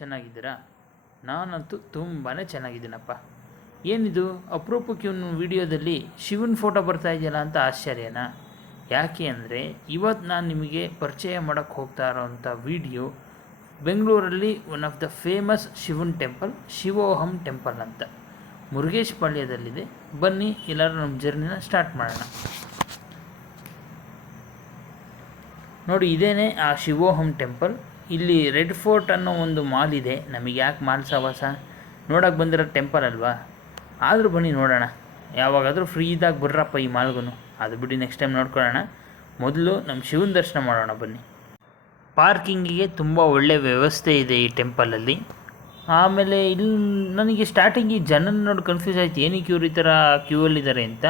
ಚೆನ್ನಾಗಿದ್ದೀರಾ? ನಾನಂತೂ ತುಂಬಾ ಚೆನ್ನಾಗಿದ್ದೀನಪ್ಪ. ಏನಿದು ಅಪರೂಪಕ್ಕೆ ಇವನು ವಿಡಿಯೋದಲ್ಲಿ ಶಿವನ ಫೋಟೋ ಬರ್ತಾ ಇದೆಯಲ್ಲ ಅಂತ ಆಶ್ಚರ್ಯನಾ? ಯಾಕೆ ಅಂದರೆ ಇವತ್ತು ನಾನು ನಿಮಗೆ ಪರಿಚಯ ಮಾಡೋಕ್ಕೆ ಹೋಗ್ತಾ ಇರೋವಂಥ ವಿಡಿಯೋ ಬೆಂಗಳೂರಲ್ಲಿ one of the famous Shivan temple, Shivoham temple ಅಂತ ಮುರುಗೇಶ್ ಪಾಳ್ಯದಲ್ಲಿದೆ. ಬನ್ನಿ ಎಲ್ಲರೂ ನಮ್ಮ ಜರ್ನಿನ ಸ್ಟಾರ್ಟ್ ಮಾಡೋಣ. ನೋಡಿ, ಇದೇನೇ ಆ ಶಿವೋಹಂ ಟೆಂಪಲ್. ಇಲ್ಲಿ ರೆಡ್ ಫೋರ್ಟ್ ಅನ್ನೋ ಒಂದು ಮಾಲ್ ಇದೆ. ನಮಗೆ ಯಾಕೆ ಮಾಲ್ ಸವಾಸ, ನೋಡೋಕೆ ಬಂದಿರೋ ಟೆಂಪಲ್ ಅಲ್ವಾ, ಆದರೂ ಬನ್ನಿ ನೋಡೋಣ. ಯಾವಾಗಾದರೂ ಫ್ರೀ ಇದ್ದಾಗ ಬರ್ರಪ್ಪ ಈ ಮಾಲ್ಗೂ, ಅದು ಬಿಟ್ಟು ನೆಕ್ಸ್ಟ್ ಟೈಮ್ ನೋಡ್ಕೊಳ್ಳೋಣ. ಮೊದಲು ನಮ್ಮ ಶಿವನ ದರ್ಶನ ಮಾಡೋಣ ಬನ್ನಿ. ಪಾರ್ಕಿಂಗಿಗೆ ತುಂಬ ಒಳ್ಳೆಯ ವ್ಯವಸ್ಥೆ ಇದೆ ಈ ಟೆಂಪಲಲ್ಲಿ. ಆಮೇಲೆ ಇಲ್ಲಿ ನನಗೆ ಸ್ಟಾರ್ಟಿಂಗಿಗೆ ಜನನ ನೋಡಿ ಕನ್ಫ್ಯೂಸ್ ಆಯಿತು, ಏನಕ್ಕೆ ಇವ್ರು ಈ ಥರ ಕ್ಯೂವಲ್ಲಿದ್ದಾರೆ ಅಂತ.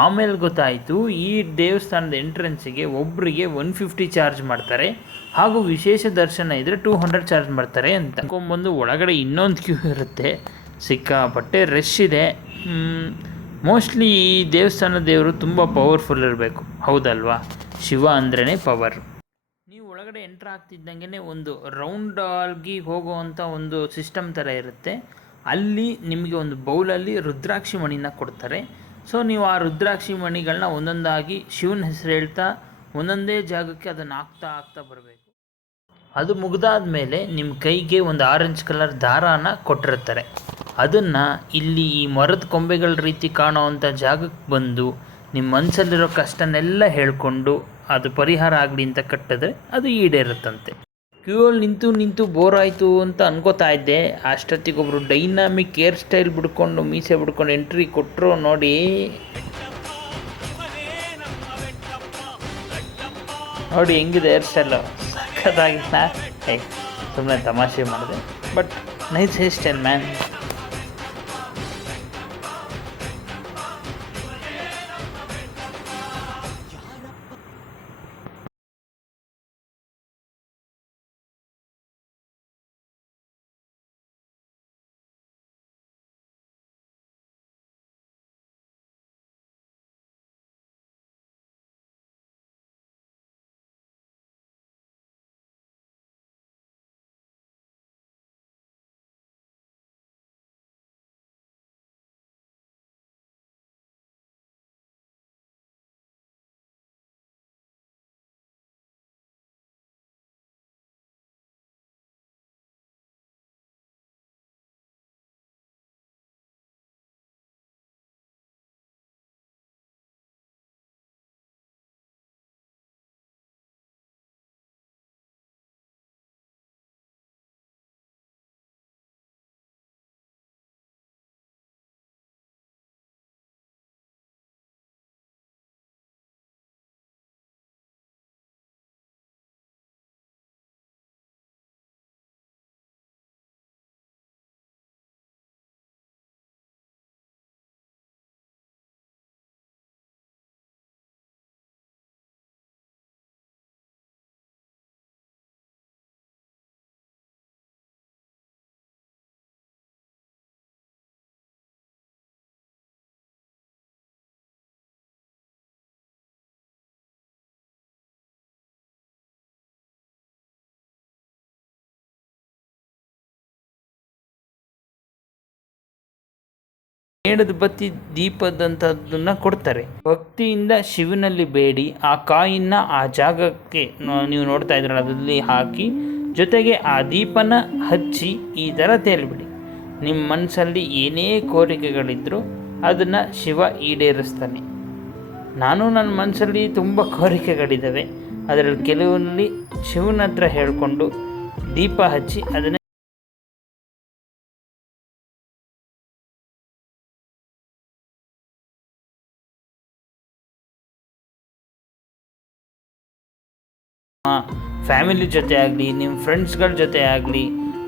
ಆಮೇಲೆ ಗೊತ್ತಾಯಿತು, ಈ ದೇವಸ್ಥಾನದ ಎಂಟ್ರೆನ್ಸಿಗೆ ಒಬ್ಬರಿಗೆ 150 ಚಾರ್ಜ್ ಮಾಡ್ತಾರೆ, ಹಾಗೂ ವಿಶೇಷ ದರ್ಶನ ಇದ್ದರೆ 200 ಚಾರ್ಜ್ ಮಾಡ್ತಾರೆ ಅಂತ. ಬಂದು ಒಳಗಡೆ ಇನ್ನೊಂದು ಕ್ಯೂ ಇರುತ್ತೆ, ಸಿಕ್ಕಾಪಟ್ಟೆ ರಶ್ ಇದೆ. ಮೋಸ್ಟ್ಲಿ ಈ ದೇವಸ್ಥಾನದ ದೇವರು ತುಂಬ ಪವರ್ಫುಲ್ ಇರಬೇಕು, ಹೌದಲ್ವಾ? ಶಿವ ಅಂದ್ರೇ ಪವರ್. ನೀವು ಒಳಗಡೆ ಎಂಟ್ರ್ ಆಗ್ತಿದ್ದಂಗೆ ಒಂದು ರೌಂಡ್ ಆಗಿ ಹೋಗುವಂಥ ಒಂದು ಸಿಸ್ಟಮ್ ಥರ ಇರುತ್ತೆ. ಅಲ್ಲಿ ನಿಮಗೆ ಒಂದು ಬೌಲಲ್ಲಿ ರುದ್ರಾಕ್ಷಿ ಮಣಿನ ಕೊಡ್ತಾರೆ. ಸೊ ನೀವು ಆ ರುದ್ರಾಕ್ಷಿ ಮಣಿಗಳನ್ನ ಒಂದೊಂದಾಗಿ ಶಿವನ ಹೆಸರು ಹೇಳ್ತಾ ಒಂದೊಂದೇ ಜಾಗಕ್ಕೆ ಅದನ್ನು ಹಾಕ್ತಾ ಬರಬೇಕು. ಅದು ಮುಗಿದಾದ ಮೇಲೆ ನಿಮ್ಮ ಕೈಗೆ ಒಂದು ಆರೆಂಜ್ ಕಲರ್ ದಾರಾನ ಕೊಟ್ಟಿರ್ತಾರೆ. ಅದನ್ನು ಇಲ್ಲಿ ಈ ಮರದ ಕೊಂಬೆಗಳ ರೀತಿ ಕಾಣೋವಂಥ ಜಾಗಕ್ಕೆ ಬಂದು ನಿಮ್ಮ ಮನಸ್ಸಲ್ಲಿರೋ ಕಷ್ಟನೆಲ್ಲ ಹೇಳಿಕೊಂಡು ಅದು ಪರಿಹಾರ ಆಗಲಿ ಅಂತ ಕಟ್ಟಿದ್ರೆ ಅದು ಈಡೇರುತ್ತಂತೆ. ಕ್ಯೂವಲ್ಲಿ ನಿಂತು ಬೋರ್ ಆಯಿತು ಅಂತ ಅನ್ಕೋತಾ ಇದ್ದೆ. ಅಷ್ಟೊತ್ತಿಗೊಬ್ಬರು ಡೈನಾಮಿಕ್ ಹೇರ್ ಸ್ಟೈಲ್ ಬಿಡ್ಕೊಂಡು ಮೀಸೆ ಬಿಡ್ಕೊಂಡು ಎಂಟ್ರಿ ಕೊಟ್ಟರು. ನೋಡಿ ಹೆಂಗಿದೆ ಹೇರ್ ಸ್ಟೈಲು, ಸಖತ್ತಾಗಿತ್ತು. ಸುಮ್ಮನೆ ತಮಾಷೆ ಮಾಡಿದೆ, but nice hair style man. ಮೇಣದ ಬತ್ತಿ ದೀಪದಂಥದ್ದನ್ನು ಕೊಡ್ತಾರೆ. ಭಕ್ತಿಯಿಂದ ಶಿವನಲ್ಲಿ ಬೇಡಿ ಆ ಕಾಯಿನ ಆ ಜಾಗಕ್ಕೆ ನೀವು ನೋಡ್ತಾ ಇದ್ರಲ್ಲ ಅದರಲ್ಲಿ ಹಾಕಿ, ಜೊತೆಗೆ ಆ ದೀಪನ ಹಚ್ಚಿ ಈ ಥರ ತೇಲ್ಬಿಡಿ. ನಿಮ್ಮ ಮನಸ್ಸಲ್ಲಿ ಏನೇ ಕೋರಿಕೆಗಳಿದ್ದರೂ ಅದನ್ನು ಶಿವ ಈಡೇರಿಸ್ತಾನೆ. ನಾನು ನನ್ನ ಮನಸ್ಸಲ್ಲಿ ತುಂಬ ಕೋರಿಕೆಗಳಿದ್ದಾವೆ, ಅದರಲ್ಲಿ ಕೆಲವಲ್ಲಿ ಶಿವನ ಹತ್ರ ಹೇಳಿಕೊಂಡು ದೀಪ ಹಚ್ಚಿ ಅದನ್ನು ಫ್ಯಾಮಿಲಿ ಜೊತೆ ಆಗಲಿ, ನಿಮ್ಮ ಫ್ರೆಂಡ್ಸ್ಗಳ ಜೊತೆ ಆಗಲಿ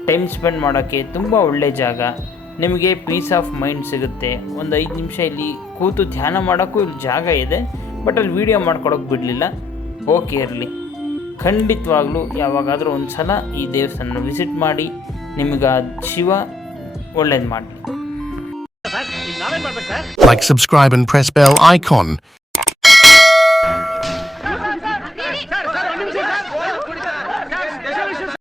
ಟೈಮ್ ಸ್ಪೆಂಡ್ ಮಾಡೋಕ್ಕೆ ತುಂಬ ಒಳ್ಳೆಯ ಜಾಗ. ನಿಮಗೆ ಪೀಸ್ ಆಫ್ ಮೈಂಡ್ ಸಿಗುತ್ತೆ. ಒಂದು 5 ನಿಮಿಷ ಇಲ್ಲಿ ಕೂತು ಧ್ಯಾನ ಮಾಡೋಕ್ಕೂ ಇಲ್ಲಿ ಜಾಗ ಇದೆ, ಬಟ್ ಅಲ್ಲಿ ವೀಡಿಯೋ ಮಾಡ್ಕೊಳಕ್ಕೆ ಬಿಡಲಿಲ್ಲ. ಓಕೆ ಇರಲಿ, ಖಂಡಿತವಾಗ್ಲೂ ಯಾವಾಗಾದರೂ ಒಂದು ಸಲ ಈ ದೇವಸ್ಥಾನ ವಿಸಿಟ್ ಮಾಡಿ, ನಿಮಗೆ ಶಿವ ಒಳ್ಳೇದು ಮಾಡಲಿ. Like, subscribe and press bell icon